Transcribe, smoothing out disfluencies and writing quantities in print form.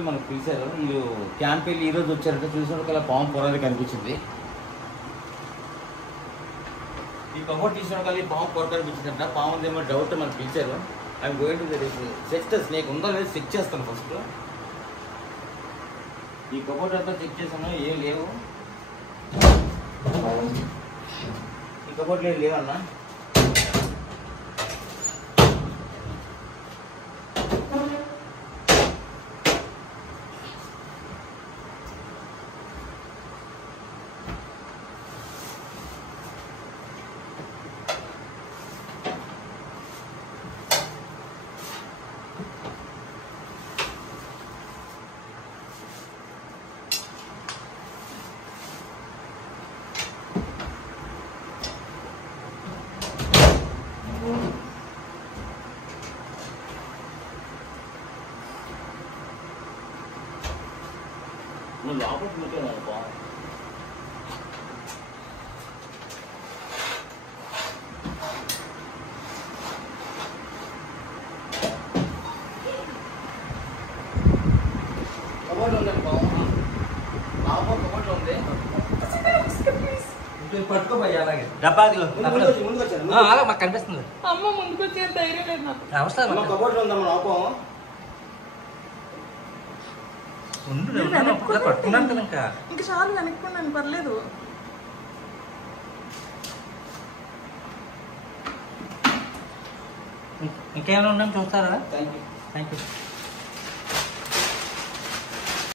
మనకు పిలిచారు వీళ్ళు క్యాంప్ వెళ్ళి ఈరోజు వచ్చారంటే చూసినప్పుడు పాము పొరది కనిపించింది. ఈ కబోర్డ్ తీసినప్పుడు పాము పొర కనిపించిందంట. పాము ఏమో డౌట్ మనకు పిలిచారు. I'm going to check the snake ఉందో లేదు చెక్ చేస్తాను ఫస్ట్. ఈ కబోర్డ్ అంతా చెక్ చేసాను, ఏం లేవు. ఈ కబోర్డ్లో ఏం లేవన్నా. నువ్వు లోపలికి ముట్టాను బాగా. కబోర్డ్ ఉందండి బాబు, లోపల కబోర్డ్లో ఉంది. పట్టుకోపోయి అలాగే డబ్బాలో ముందుకు వచ్చాను. అలా మాకు కనిపిస్తుంది. అమ్మ ముందుకు వచ్చే ధైర్యం లేదు నాకు. అవసరం కబోర్డ్లో ఉందమ్మ లోపం. పట్టుకున్నాను కదా ఇంకా చాలు వెనక్కున్నాను, పర్లేదు. ఇంకేమైనా ఉన్నాను చూస్తారా? Thank you. Thank you.